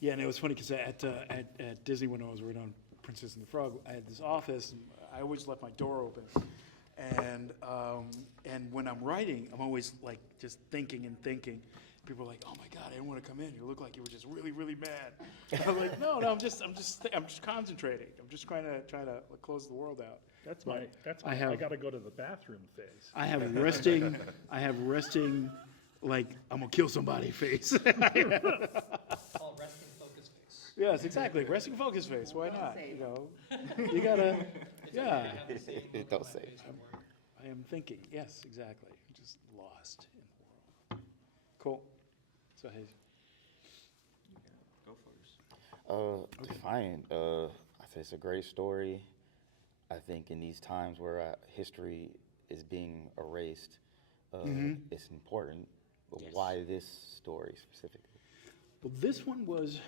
Yeah, and it was funny because at Disney when I was working on Princess and the Frog, I had this office, and I always left my door open. And when I'm writing, I'm always like just thinking and thinking. People are like, "Oh my God, I didn't want to come in. You look like you were just really, really mad." And I'm like, "No, I'm just concentrating. I'm just trying to close the world out." That's my I got to go to the bathroom phase. I have resting, like I'm gonna kill somebody face. Called resting focus face. Yes, exactly. Resting focus face. Why not? You gotta. Yeah. Don't say. I am thinking. Yes, exactly. Just lost in the world. Cool. So hey. Go first. Defiant. I think it's a great story. I think in these times where history is being erased, it's important. But Yes. why this story specifically? Well, this one was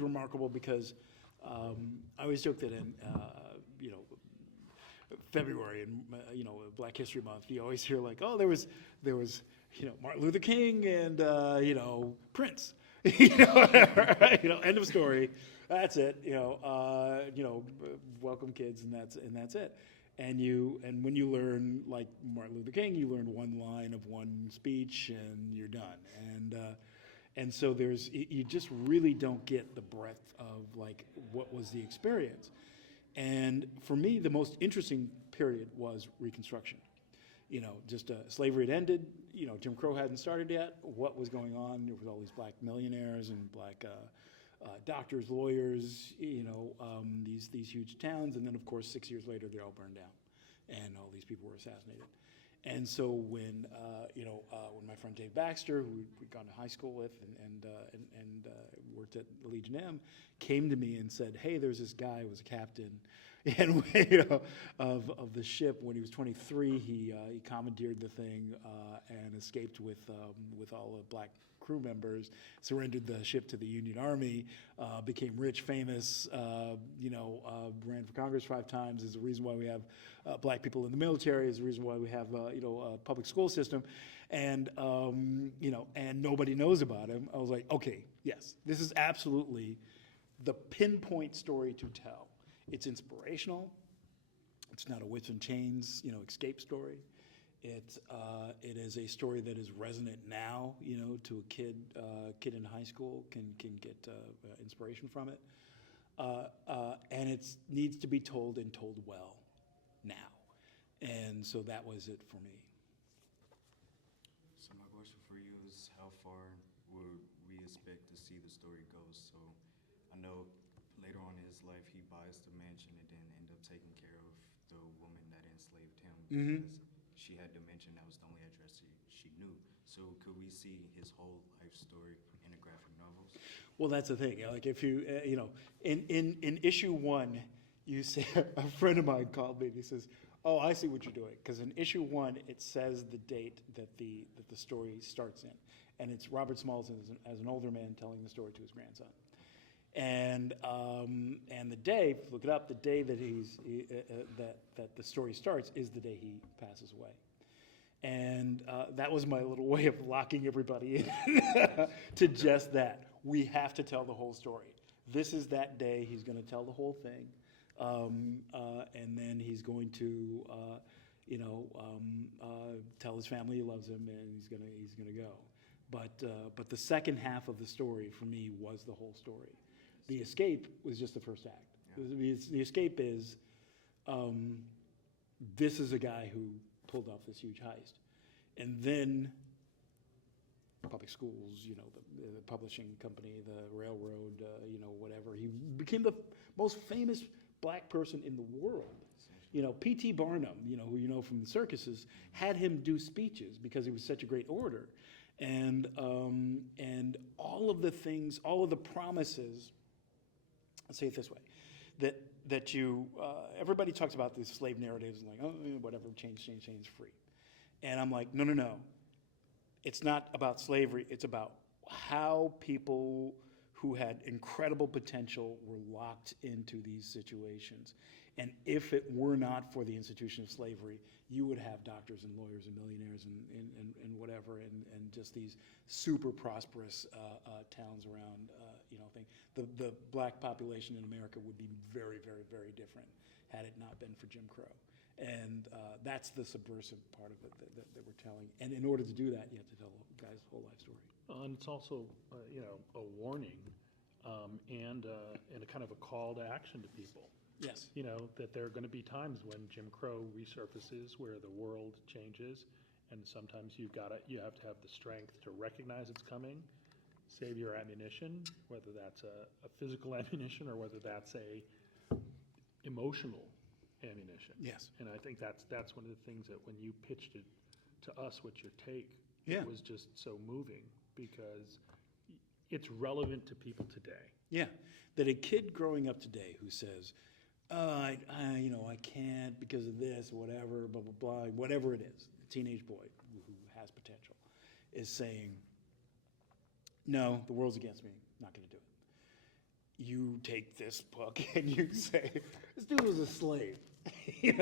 remarkable because I always joke that in February and Black History Month, you always hear like, oh, there was Martin Luther King and Prince, end of story. That's it. Welcome kids, and that's it. And when you learn like Martin Luther King, you learn one line of one speech, and you're done. And so you just really don't get the breadth of like what was the experience. And for me, the most interesting period was Reconstruction. Slavery had ended. Jim Crow hadn't started yet. What was going on? There was all these black millionaires and black doctors, lawyers. These huge towns, and then of course 6 years later, they all burned down, and all these people were assassinated. And so when my friend Dave Baxter, who we'd gone to high school with and worked at the Legion M, came to me and said, "Hey, there's this guy who was a captain, and of the ship. When he was 23, he commandeered the thing and escaped with all the black crew members, surrendered the ship to the Union Army, became rich, famous, ran for Congress 5 times, is the reason why we have black people in the military, is the reason why we have a public school system, and nobody knows about him." I was like, okay, yes, this is absolutely the pinpoint story to tell. It's inspirational. It's not a whips and chains, escape story. It is a story that is resonant now, to a kid in high school can get inspiration from it, and it needs to be told and told well now, and so that was it for me. So my question for you is, how far would we expect to see the story go? So I know later on in his life he buys the mansion and then end up taking care of the woman that enslaved him because she had dementia. That was the only address she knew. So could we see his whole life story in the graphic novels? Well, that's the thing. Like if you, in issue 1, you say, a friend of mine called me and he says, "Oh, I see what you're doing." Because in issue 1, it says the date that the story starts in, and it's Robert Smalls as an older man telling the story to his grandson. And the day, look it up, the day that that the story starts is the day he passes away. And that was my little way of locking everybody in to just that. We have to tell the whole story. This is that day. He's going to tell the whole thing, and then he's going to, tell his family he loves him, and he's gonna go. But the second half of the story for me was the whole story. The escape was just the first act. Yeah. The escape is, this is a guy who pulled off this huge heist. And then public schools, the publishing company, the railroad, whatever. He became the most famous black person in the world. P.T. Barnum, who you know from the circuses, had him do speeches because he was such a great orator. And all of the things, all of the promises, let's say it this way, that everybody talks about these slave narratives and like, oh, whatever, change, free. And I'm like, no. It's not about slavery. It's about how people who had incredible potential were locked into these situations. And if it were not for the institution of slavery, you would have doctors and lawyers and millionaires and whatever, and just these super prosperous towns around, thing. The black population in America would be very, very, very different had it not been for Jim Crow. And that's the subversive part of it that we're telling. And in order to do that, you have to tell the guy's whole life story. And it's also, a warning and a kind of a call to action to people. Yes. That there are going to be times when Jim Crow resurfaces, where the world changes, and sometimes you have to have the strength to recognize it's coming, save your ammunition, whether that's a physical ammunition or whether that's a emotional ammunition. Yes. And I think that's one of the things that when you pitched it to us, what's your take? Yeah. It was just so moving because it's relevant to people today. Yeah, that a kid growing up today who says, I can't because of this, whatever, blah, blah, blah, whatever it is, a teenage boy who has potential, is saying, no, the world's against me, not going to do it. You take this book and you say, this dude was a slave. He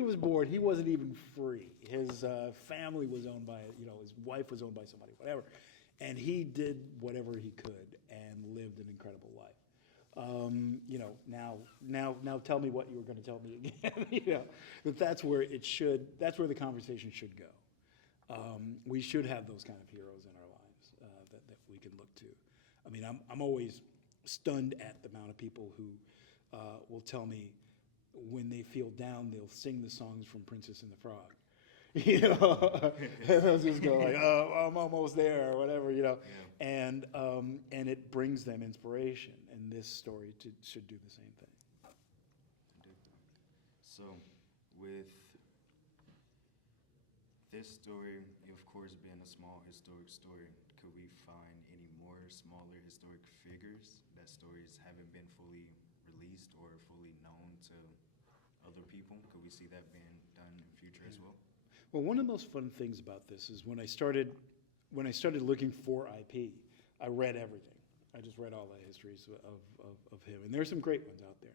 was born, he wasn't even free. His family was owned by, his wife was owned by somebody, whatever. And he did whatever he could and lived an incredible life. Now tell me what you were going to tell me again. That's where the conversation should go. We should have those kind of heroes in our lives that we can look to. I mean, I'm always stunned at the amount of people who will tell me when they feel down, they'll sing the songs from Princess and the Frog. And they'll just go like, "Oh, I'm almost there," or whatever, Yeah. and it brings them inspiration. And this story should do the same thing. So, with this story, of course, being a small historic story, could we find any more smaller historic figures that stories haven't been fully released or fully known to other people? Could we see that being done in the future as well? Well, one of the most fun things about this is when I started looking for IP, I read everything. I just read all the histories of him, and there's some great ones out there.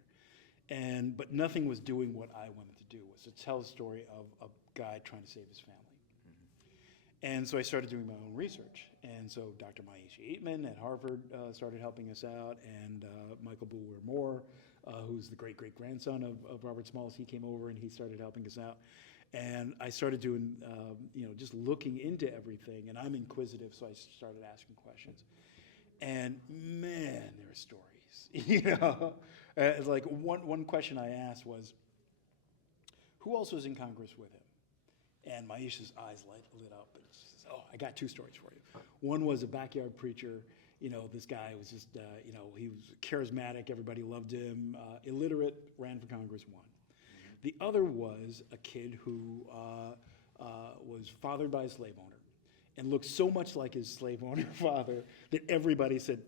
But nothing was doing what I wanted to do, was to tell the story of a guy trying to save his family. And so I started doing my own research. And so Dr. Maisha Eatman at Harvard started helping us out, and Michael Bulwer Moore, who's the great-great-grandson of Robert Smalls, he came over and he started helping us out. And I started doing, just looking into everything, and I'm inquisitive, so I started asking questions. And man, there are stories, It's like one question I asked was, who else was in Congress with him? And Maisha's eyes lit up, and she says, "Oh, I got two stories for you. One was a backyard preacher. This guy was just, he was charismatic. Everybody loved him. Illiterate, ran for Congress, won. The other was a kid who was fathered by a slave owner and looked so much like his slave owner father that everybody said,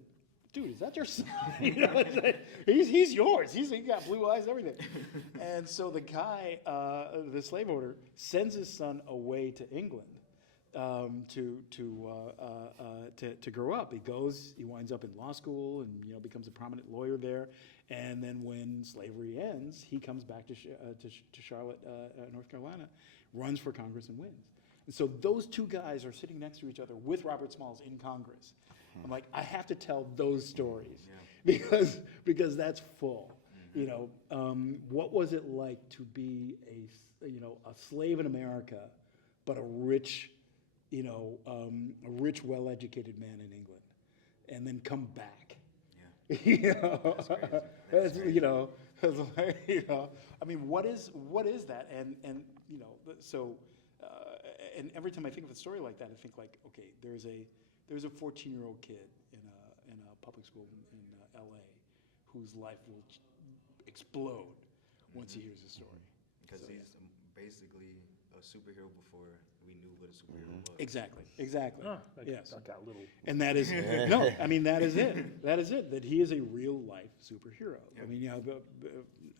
'Dude, is that your son?' He's yours. He's got blue eyes and everything." And so the guy, the slave owner, sends his son away to England to grow up. He winds up in law school and becomes a prominent lawyer there. And then when slavery ends, he comes back to Charlotte, North Carolina, runs for Congress and wins. And so those two guys are sitting next to each other with Robert Smalls in Congress. I'm like, I have to tell those stories because that's full. What was it like to be a slave in America, but a rich, well-educated man in England, and then come back? That's crazy. I mean, what is that? And so, and every time I think of a story like that, I think like, okay, there's a 14-year-old kid in a public school in L.A. whose life will explode once he hears the story. Because he's basically a superhero before we knew what a superhero was. Exactly. Oh, Yes. that got a little. And that is no. I mean, that is it. That is it. That he is a real life superhero. I mean, you know,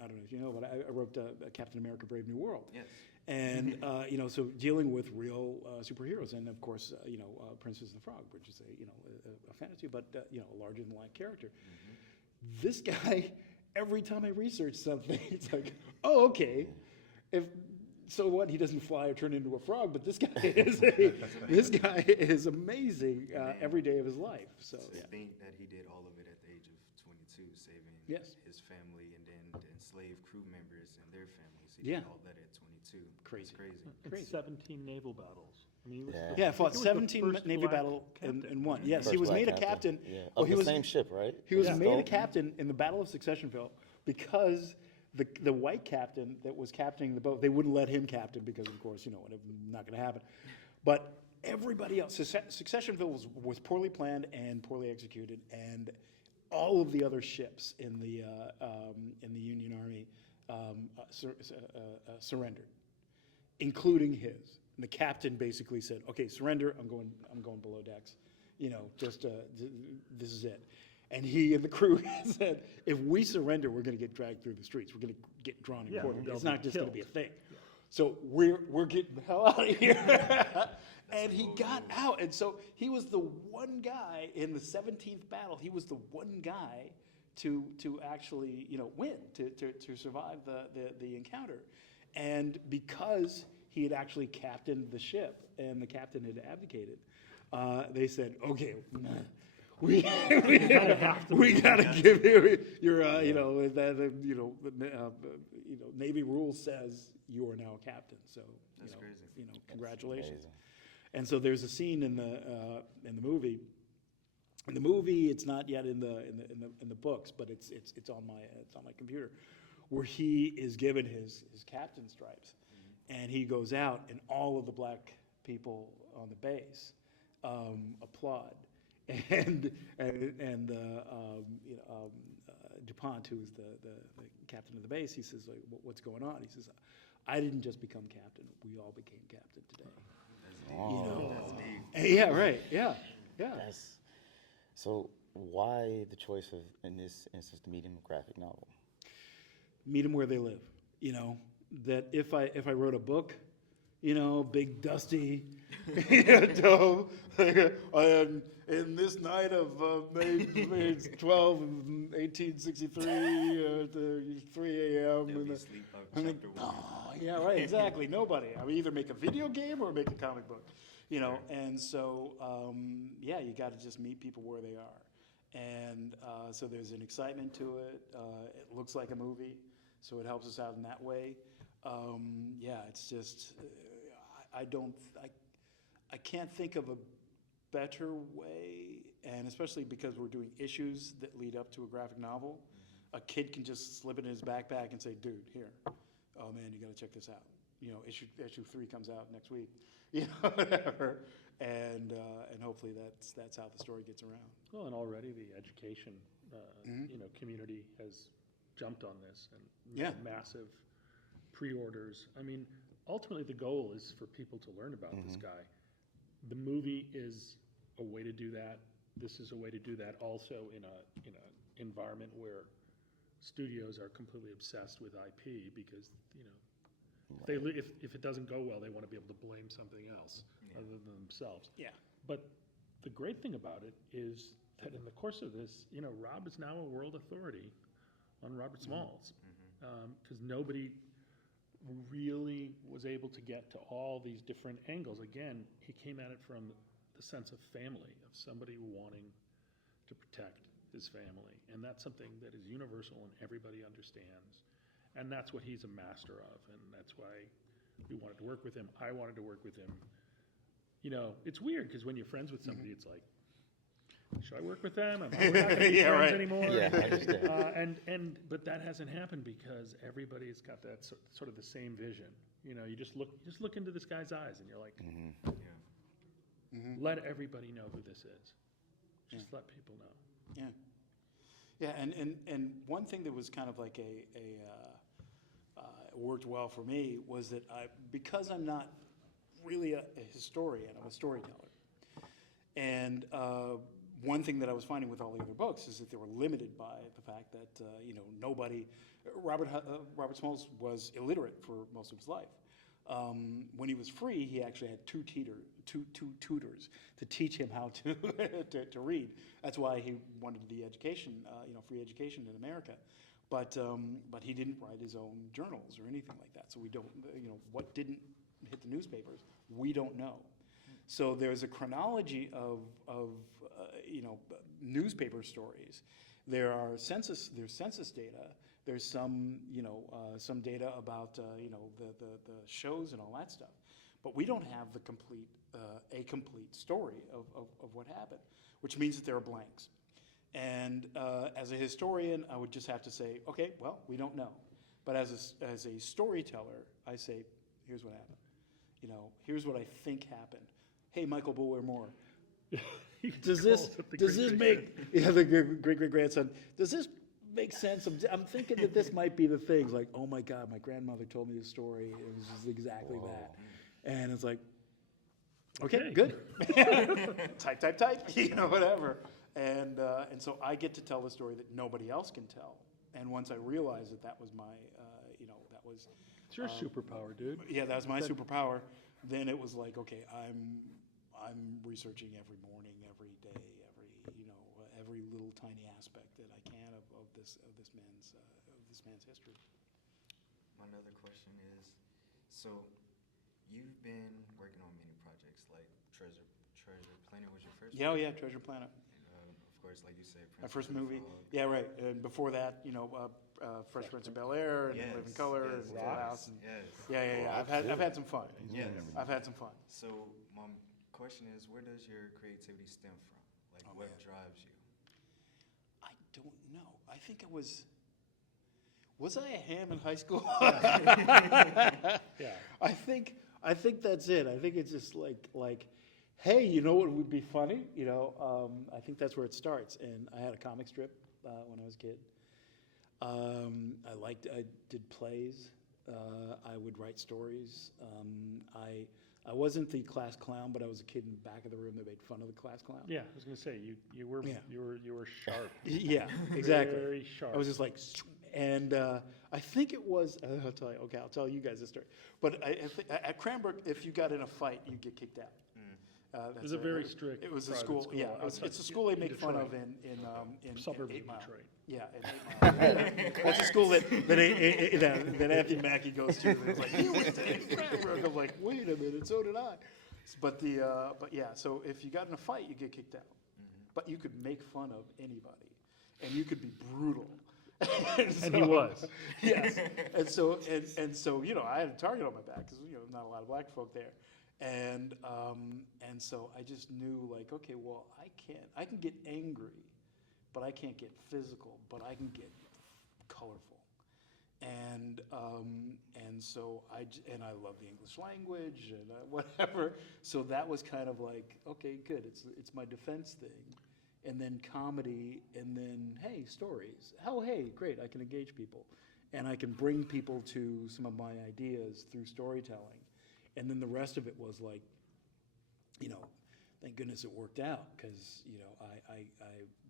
I don't know if you know, but I wrote Captain America: Brave New World. Yes. And you know, so dealing with real superheroes, and of course, you know, Princess and the Frog, which is a fantasy, but you know, a larger than life character. This guy, every time I research something, it's like, oh, okay. If so, what? He doesn't fly or turn into a frog, but this guy is amazing every day of his life. So To yeah. think that he did all of it at the age of 22, saving Yes. his family and then the enslaved crew members and their families. He Yeah. did all that at 22. Crazy. It's crazy. It's Crazy. 17 naval battles. I mean, he was Yeah. the- Yeah, I fought think he was the 17 first Navy black battle captain. and won. Yes, First he was black made a captain. Yeah. Well, Of he the was same ship, right? He was Yeah. made a Stone? captain in the Battle of Successionville because the white captain that was captaining the boat, they wouldn't let him captain because, of course, you know, it was not going to happen. But everybody else, Successionville was poorly planned and poorly executed, and all of the other ships in the Union Army surrendered, including his. And the captain basically said, "Okay, surrender. I'm going below decks. You know, just this is it." And he and the crew said, "If we surrender, we're going to get dragged through the streets. We're going to get drawn and Yeah, quartered. they'll It's be not just going to be a killed." thing." So we're getting the hell out of here. And he got out. And so he was the one guy in the 17th battle. He was the one guy to actually, you know, win, to survive the encounter. And because he had actually captained the ship and the captain had abdicated, they said, "Okay, we gotta give you your you know Navy rule says you are now a captain." So That's crazy. You know, congratulations. Amazing. And so there's a scene in the movie. In the movie, it's not yet in the books, but it's on my computer, where he is given his captain stripes, and he goes out, and all of the black people on the base applaud, and DuPont, who is the captain of the base, he says, like, "What's going on?" He says, "I didn't just become captain; we all became captain today." Oh. You know, That's deep. yeah, right, yeah. That's, so why the choice of, in this instance, the medium graphic novel? Meet them where they live. You know, that if I wrote a book, you know, big dusty, dome, in this night of May 12, 1863, at 3 a.m. They'll in be the- asleep by I mean, chapter 1. oh, yeah, right, exactly. Nobody. I mean, either make a video game or make a comic book, you know. And so, yeah, you got to just meet people where they are. And so there's an excitement to it. It looks like a movie, so it helps us out in that way. Yeah, it's just I can't think of a better way, and especially because we're doing issues that lead up to a graphic novel. A kid can just slip it in his backpack and say, "Dude, here, oh man, you got to check this out." You know, issue 3 comes out next week, you know, whatever, and hopefully that's how the story gets around. Well, and already the education, Mhm. you know, community has jumped on this and Yeah. massive pre-orders. I mean, ultimately the goal is for people to learn about this guy. The movie is a way to do that. This is a way to do that. Also in a environment where studios are completely obsessed with IP because, you know, if it doesn't go well, they want to be able to blame something else other than themselves. Yeah. But the great thing about it is that in the course of this, you know, Rob is now a world authority on Robert Smalls, because nobody really was able to get to all these different angles. Again, he came at it from the sense of family, of somebody wanting to protect his family, and that's something that is universal and everybody understands, and that's what he's a master of, and that's why we wanted to work with him. I wanted to work with him. You know, it's weird because when you're friends with somebody, it's like, should I work with them? Am I not going to be Yeah, friends right. anymore? Yeah, I understand. But that hasn't happened because everybody's got that sort of the same vision. You know, you just look into this guy's eyes and you're like, Yeah. let everybody know who this is. Just let people know. Yeah, and one thing that was kind of like worked well for me was that because I'm not really a historian, I'm a storyteller. And one thing that I was finding with all the other books is that they were limited by the fact that, nobody, Robert Smalls was illiterate for most of his life. When he was free, he actually had two tutors to teach him how to, to read. That's why he wanted the education, free education in America. But he didn't write his own journals or anything like that. So we don't, what didn't hit the newspapers, we don't know. So there's a chronology of newspaper stories. There's census data. There's some data about the shows and all that stuff. But we don't have the a complete story of what happened, which means that there are blanks. And as a historian, I would just have to say, okay, well, we don't know. But as a storyteller, I say, here's what happened. Here's what I think happened. Hey, Michael Bulwer Moore, does this make the great grandson? Does this make sense? I'm thinking that this might be the thing. Like, oh my God, my grandmother told me this story. It was just exactly that, and it's like, okay, good. type, whatever. And so I get to tell the story that nobody else can tell. And once I realized that was my, that was. It's your superpower, dude. Yeah, that was my superpower. Then it was like, okay, I'm researching every morning, every day, every little tiny aspect that I can of this man's history. My other question is, so you've been working on many projects like Treasure Planet was your first. Yeah, Treasure Planet. Of course, like you said, My first movie. Yeah, right. And before that, Fresh Prince of Bel-Air and Live in Color and Full House. And yeah. I've had some fun. Yes. I've had some fun. So my question is, where does your creativity stem from? Like, what drives you? I don't know. I think it was I a ham in high school? Yeah. I think that's it. I think it's just like, hey, you know what would be funny? I think that's where it starts. And I had a comic strip when I was a kid. I did plays. I would write stories. I wasn't the class clown, but I was a kid in the back of the room that made fun of the class clown. Yeah, I was gonna say you were sharp. Yeah, exactly. Very sharp. I was just like, and I think it was. I'll tell you. Okay, I'll tell you guys this story. But at Cranbrook, if you got in a fight, you get kicked out. It was a very strict. It was a private school. Yeah, it's a school they make fun of in suburbs 8 of Mile. Detroit. Yeah, in 8 Mile. That's a school that Anthony Mackie goes to. And it's like, you went to Cranbrook. I'm like, wait a minute, so did I. But yeah, so if you got in a fight, you get kicked out. But you could make fun of anybody, and you could be brutal. And he was. Yes. And so I had a target on my back because not a lot of black folk there. And so I just knew, like, okay, well, I can get angry, but I can't get physical, but I can get colorful. And so I love the English language and whatever. So that was kind of like, okay, good. It's my defense thing. And then comedy, and then, hey, stories. Oh, hey, great, I can engage people. And I can bring people to some of my ideas through storytelling. And then the rest of it was like, thank goodness it worked out, because, I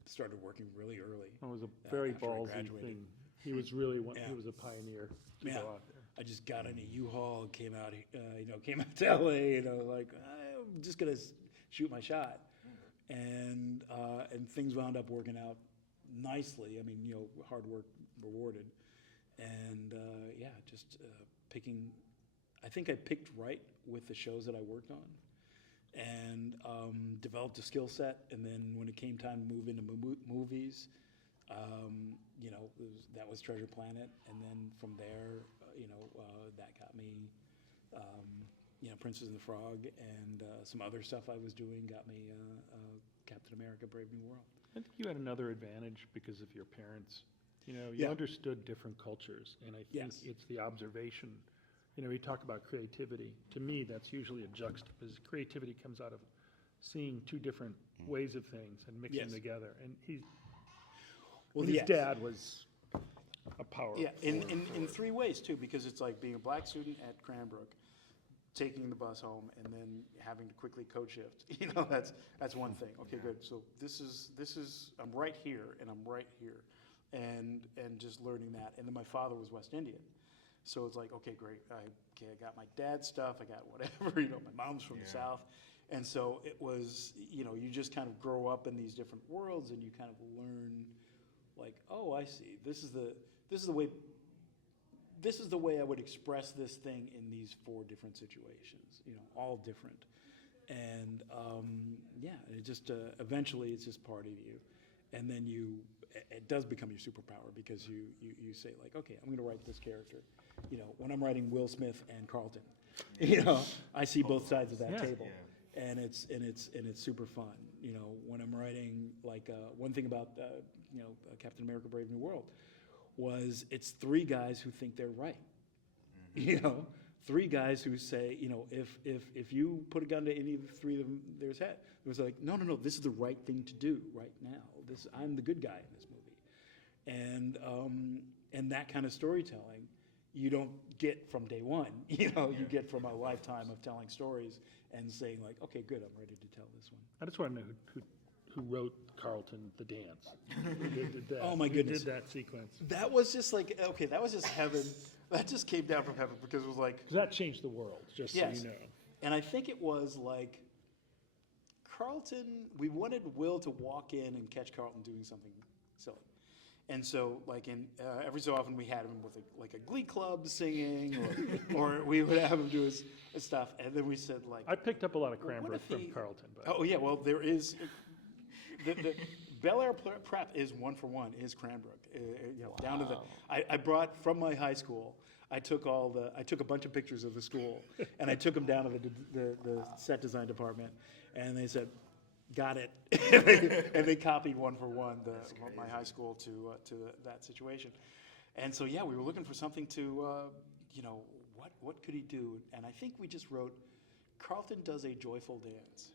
started working really early. It was a very after I ballsy graduated. thing. He was really Yeah. he was a pioneer to Yeah. go out there. I just got in a U-Haul, came out to LA, like, I'm just gonna shoot my shot. And things wound up working out nicely. I mean, hard work rewarded. And just picking. I think I picked right with the shows that I worked on, and developed a skill set. And then when it came time to move into movies, that was Treasure Planet. And then from there, that got me. Princess and the Frog, and some other stuff I was doing got me Captain America: Brave New World. I think you had another advantage because of your parents. You Yeah. understood different cultures, and I think Yes. it's the observation. You talk about creativity. To me, that's usually a juxtaposition. Creativity comes out of seeing two different ways of things and mixing Yes. together. And Well, his yes. dad was a powerhouse. power. Yeah, in for- three ways too, because it's like being a black student at Cranbrook, taking the bus home, and then having to quickly code shift. That's one thing. Okay, good. So this is I'm right here, and I'm right here, and just learning that. And then my father was West Indian, so it's like, okay, great. I got my dad's stuff. I got whatever. My mom's from the South, and so it was. You just kind of grow up in these different worlds, and you kind of learn, like, oh, I see. This is the way. This is the way I would express this thing in these 4 different situations, all different. And it just eventually it's just part of you. And then it does become your superpower because you say like, okay, I'm going to write this character. When I'm writing Will Smith and Carlton, I see both sides of that Yeah. table. And it's super fun. When I'm writing like one thing about Captain America: Brave New World was it's 3 guys who think they're right. 3 guys who say, if you put a gun to any of the 3 of them, there's head. It was like, no, this is the right thing to do right now. I'm the good guy in this movie, and that kind of storytelling you don't get from day one. You get from a lifetime of telling stories and saying like, okay, good, I'm ready to tell this one. I just want to know who wrote Carlton the dance. Who did that? Oh, my goodness. Who did that sequence? That was just like, okay, that was just heaven. That just came down from heaven because it was like, 'Cause that changed the world, just yes. so you know. And I think it was like Carlton, we wanted Will to walk in and catch Carlton doing something silly. And so, like, every so often we had him with a glee club singing, or we would have him do his stuff. And then we said, like, I picked up a lot of Well, what Cranbrook if from he- Carlton. But oh, yeah, well, there is. The Bel-Air prep is 1-for-1, is Cranbrook. Down to the. I brought from my high school. I took a bunch of pictures of the school, and I took them down to the set design department, and they said, "Got it," and they copied 1-for-1 my high school to that situation, and so we were looking for something to, what could he do? And I think we just wrote, Carlton does a joyful dance.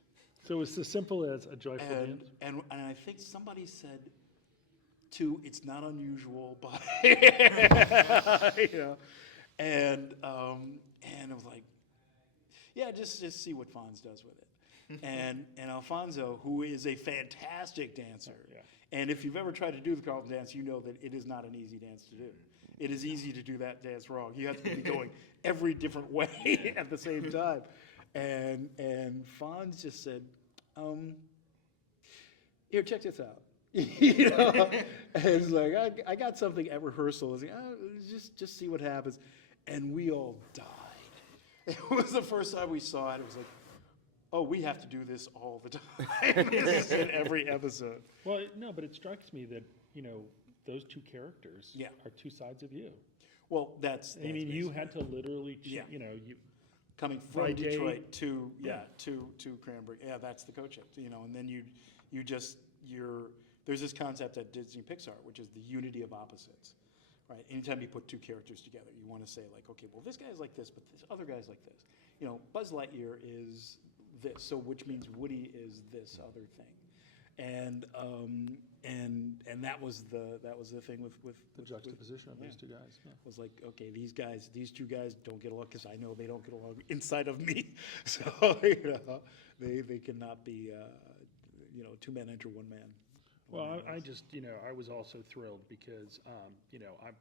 so it's as simple as a joyful And, dance. and I think somebody said, it's not unusual, but and I was like, just see what Phants does with it. And Alfonso, who is a fantastic dancer, and if you've ever tried to do the Carlton dance, you know that it is not an easy dance to do. It is easy to do that dance wrong. You have to be going every different way at the same time. And Phants just said, here, check this out. And it's like, I got something at rehearsal. It's like, just see what happens. And we all died. It was the first time we saw it. It was like, oh, we have to do this all the time. This is in every episode. Well, no, but it strikes me that, those 2 characters Yeah. are 2 sides of you. Well, that's I mean, you basically had to literally, Yeah. you coming from Friday. Detroit to Yeah. to Cranbrook. Yeah, that's the coach shift, and then there's this concept at Disney Pixar, which is the unity of opposites, right? Anytime you put 2 characters together, you want to say like, okay, well, this guy's like this, but this other guy's like this. Buzz Lightyear is this, so which means Woody is this other thing, and that was the thing with the juxtaposition of yeah. those 2 guys. Yeah. was like, okay, these 2 guys don't get along because I know they don't get along inside of me. So, they cannot be, 2 men enter 1 man. Well, I just, I was also thrilled because, I've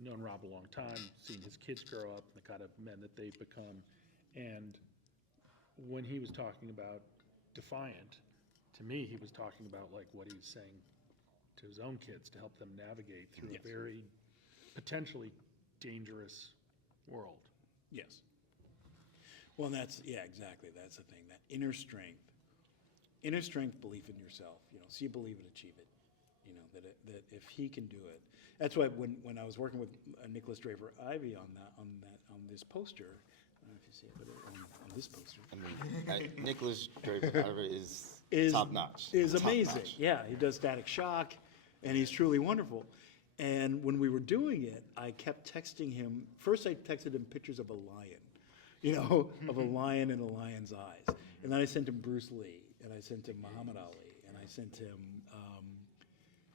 known Rob a long time, seen his kids grow up, the kind of men that they've become. And when he was talking about Defiant, to me, he was talking about like what he was saying to his own kids to help them navigate through Yes. a very potentially dangerous world. Yes. Well, and exactly. That's the thing, that inner strength, belief in yourself, see, believe it, achieve it, that if he can do it. That's why when I was working with Nicholas Draper Ivey on this poster, I don't know if you see it, but on this poster, I mean, Nicholas Draper is top notch. Is Top amazing. notch. Yeah, he does Static Shock, and he's truly wonderful. And when we were doing it, I kept texting him. First, I texted him pictures of a lion, of a lion and a lion's eyes. And then I sent him Bruce Lee, and I sent him Muhammad Ali, and I sent him,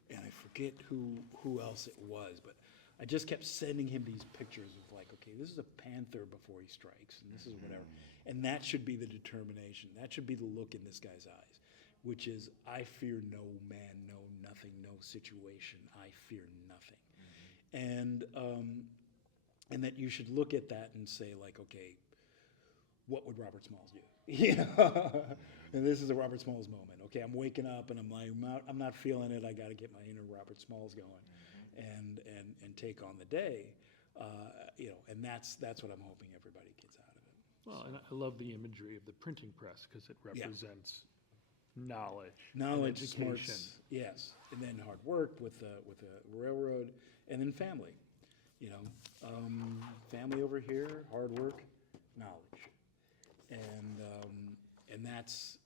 and I forget who else it was, but I just kept sending him these pictures of like, okay, this is a panther before he strikes, and this is whatever. And that should be the determination. That should be the look in this guy's eyes, which is, I fear no man, no nothing, no situation. I fear nothing. And that you should look at that and say like, okay, what would Robert Smalls do? You know, and this is a Robert Smalls moment. Okay, I'm waking up and I'm like, I'm not feeling it. I got to get my inner Robert Smalls going, and take on the day. You know, and that's what I'm hoping everybody gets out of it. Well, and I love the imagery of the printing press because it represents knowledge, and Knowledge, education. smarts, yes, and then hard work with the railroad, and then family. You know, family over here, hard work, knowledge, and that's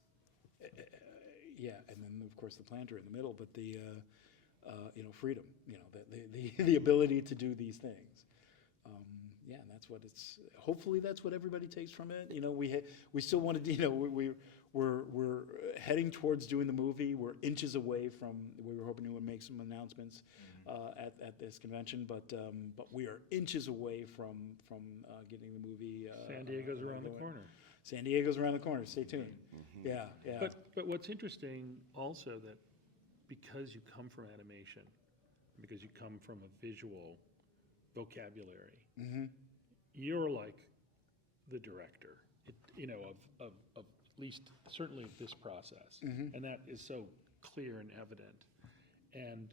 yeah, and then of course the planter in the middle, but the you know, freedom, you know, the ability to do these things. Yeah, and that's what it's. Hopefully, that's what everybody takes from it. You know, we still want to. You know, we're heading towards doing the movie. We're inches away from. We were hoping to make some announcements at this convention, but we are inches away from getting the movie. San Diego's around the corner. San Diego's around the corner. Stay tuned. Yeah, yeah. But what's interesting also that because you come from animation, because you come from a visual vocabulary, you're like the director, you know, of at least certainly of this process, and that is so clear and evident. And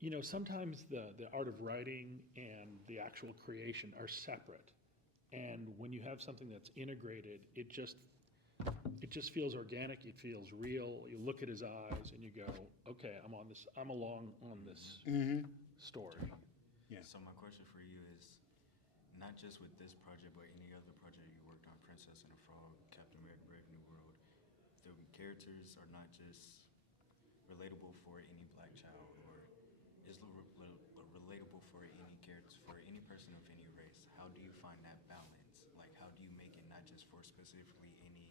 you know, sometimes the art of writing and the actual creation are separate, and when you have something that's integrated, it just feels organic. It feels real. You look at his eyes and you go, okay, I'm along on this story. Yeah. So my question for you is, not just with this project, but any other project you worked on, Princess and the Frog, Captain America: Brave New World, the characters are not just relatable for any black child, or is relatable for any characters, for any person of any race. How do you find that balance? Like, how do you make it not just for specifically any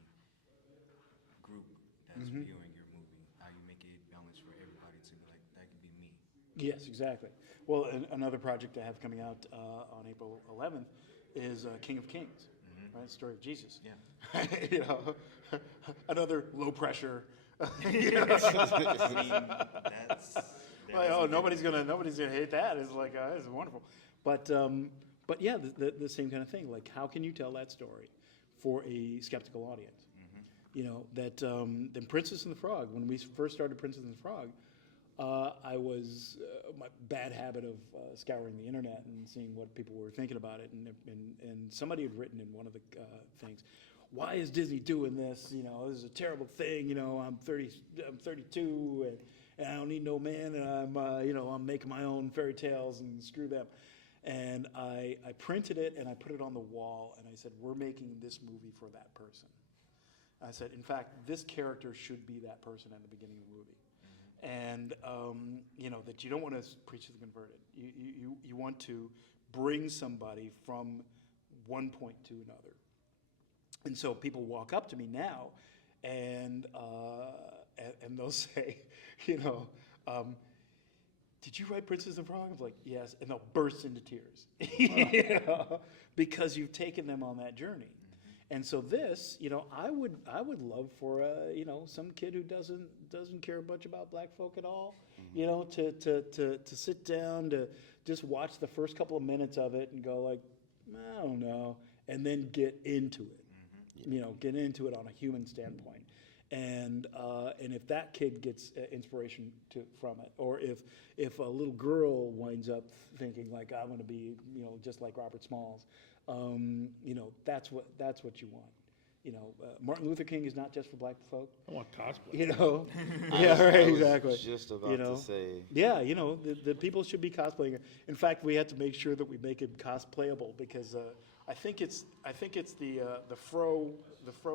group that's viewing your movie? How you make it balanced for everybody to be like, that could be me. Yes, exactly. Well, another project I have coming out on April 11th is King of Kings, right? Story of Jesus. Yeah. You know, another low pressure. I mean, that's Like, oh, nobody's gonna hate that. It's like, this is wonderful. But yeah, the same kind of thing. Like, how can you tell that story for a skeptical audience? You know, that then Princess and the Frog. When we first started Princess and the Frog, I was my bad habit of scouring the internet and seeing what people were thinking about it, and somebody had written in one of the things, why is Disney doing this? You know, this is a terrible thing. You know, I'm 32, and I don't need no man, and I'm you know, I'm making my own fairy tales, and screw them. And I printed it and I put it on the wall, and I said, we're making this movie for that person. I said, in fact, this character should be that person at the beginning of the movie. And, you know, that you don't want to preach to the converted. You want to bring somebody from one point to another. And so people walk up to me now and they'll say, you know, did you write Princess and the Frog? I'm like, yes. And they'll burst into tears, you know, because you've taken them on that journey. And so this, you know, I would love for you know, some kid who doesn't care much about black folk at all, you know, to sit down, to just watch the first couple of minutes of it and go like, I don't know, and then get into it, you know, get into it on a human standpoint. And if that kid gets inspiration from it, or if a little girl winds up thinking like, I want to be, you know, just like Robert Smalls, you know, that's what you want. You know, Martin Luther King is not just for black folk. I want cosplay. You know, yeah, right, exactly. Just about you know? to say. Yeah, you know, the people should be cosplaying. In fact, we had to make sure that we make it cosplayable because I think it's the fro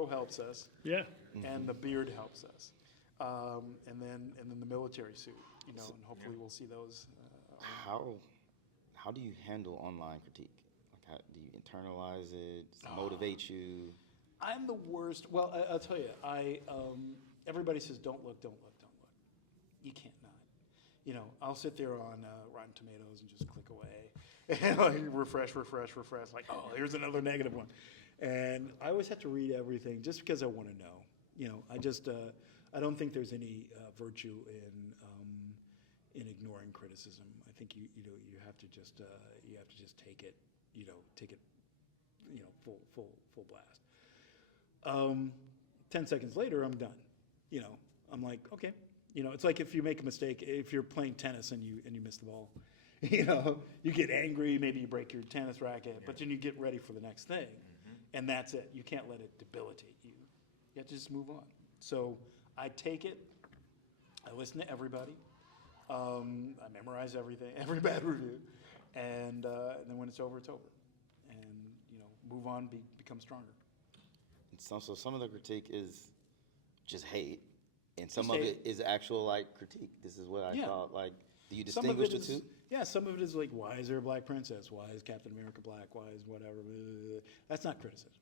helps us. Yeah. And the beard helps us, and then the military suit, you know, and hopefully we'll see those. How do you handle online critique? Like, how do you internalize it? Does it motivate you? I'm the worst. Well, I'll tell you. Everybody says don't look. You can't not. you know, I'll sit there on Rotten Tomatoes and just click away, and like refresh, like, oh, here's another negative one. And I always have to read everything just because I want to know. You know, I don't think there's any virtue in ignoring criticism. I think you have to just take it, you know, full blast. 10 seconds later, I'm done. You know, I'm like, okay. You know, it's like if you make a mistake, if you're playing tennis and you miss the ball, you know, you get angry, maybe you break your tennis racket, but then you get ready for the next thing. And that's it. You can't let it debilitate you. You have to just move on. So I take it. I listen to everybody. I memorize everything, every bad review. And then when it's over, it's over. And, you know, move on, become stronger. And so some of the critique is just hate, and some Just of hate. it is actual like critique. This is what I Yeah. thought. Like, do you Some of distinguish it the is, two? yeah, some of it is like, why is there a black princess? Why is Captain America black? Why is whatever? Blah, blah, blah. That's not criticism.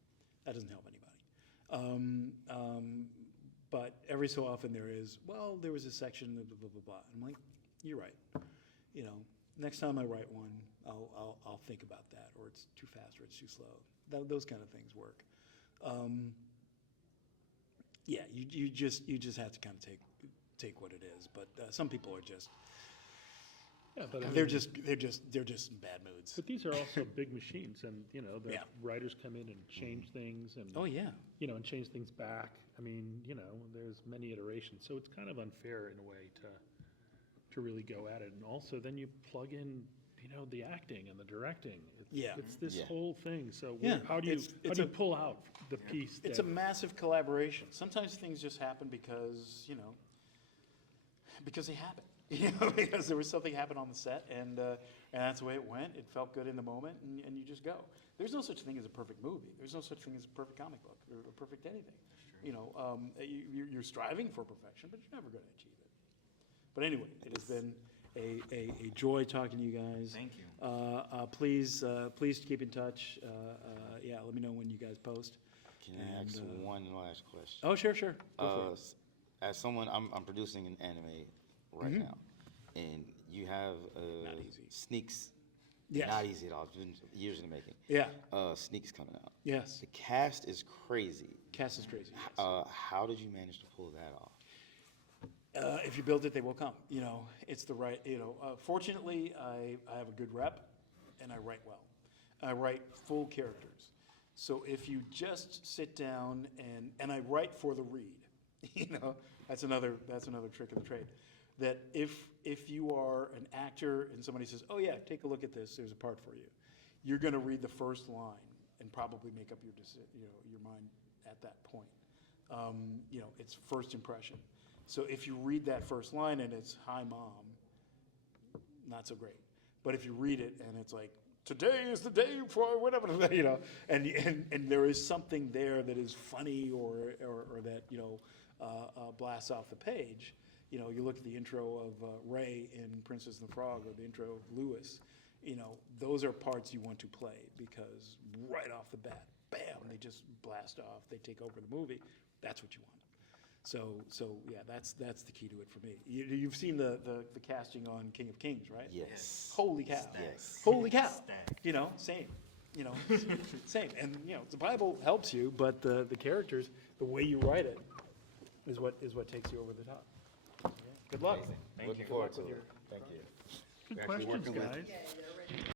That doesn't help anybody. But every so often there is, well, there was a section of blah, blah, blah, blah. I'm like, you're right. You know, next time I write one, I'll think about that, or it's too fast or it's too slow. Those kind of things work. Yeah, you just have to kind of take what it is. But some people are just, Yeah, but I they're mean, just in bad moods. but these are also big machines, and, you know, the Yeah. writers come in and change things, and, Oh yeah. you know, and change things back. I mean, you know, there's many iterations, so it's kind of unfair in a way to really go at it. And also, then you plug in, you know, the acting and the directing. Yeah. It's this Yeah. whole thing. So Yeah, how do you it's a- pull out the piece? It's that, a massive collaboration. Sometimes things just happen because, you know, because they happen. You know, because there was something happened on the set, and that's the way it went. It felt good in the moment, and you just go. There's no such thing as a perfect movie. There's no such thing as a perfect comic book or a perfect anything. You know, you're striving for perfection, but you're never going to achieve it. But anyway, it has been a joy talking to you guys. Thank you. Please keep in touch. Yeah, let me know when you guys post. Can I ask And, one last question? Oh, sure. Go for it. As someone, I'm producing an anime right now, and you have Not easy. sneaks. Yes. Not easy at all. It's been years in the making. Yeah. Sneaks coming out. Yes. The cast is crazy. Cast is crazy. Yes. How did you manage to pull that off? If you build it, they will come. You know, it's the right. You know, fortunately, I have a good rep, and I write well. I write full characters. So if you just sit down and I write for the read, you know, that's another trick of the trade. That if you are an actor and somebody says, "Oh yeah, take a look at this. There's a part for you," you're going to read the first line and probably make up your mind at that point. You know, it's first impression. So if you read that first line and it's "Hi, Mom," not so great. But if you read it and it's like, "Today is the day for whatever," you know, and there is something there that is funny or that, you know, blasts off the page. You know, you look at the intro of Ray in Princess and the Frog, or the intro of Lewis. You know, those are parts you want to play because right off the bat, bam, they just blast off. They take over the movie. That's what you want. So yeah, that's the key to it for me. You've seen the casting on King of Kings, right? Yes. Holy cow! Yes. Holy cow! Stacked. You know, same. You know, same. And you know, the Bible helps you, but the characters, the way you write it, is what takes you over the top. Yeah. Good luck. Looking forward to it. Thank you. Good We're actually questions, working with- guys.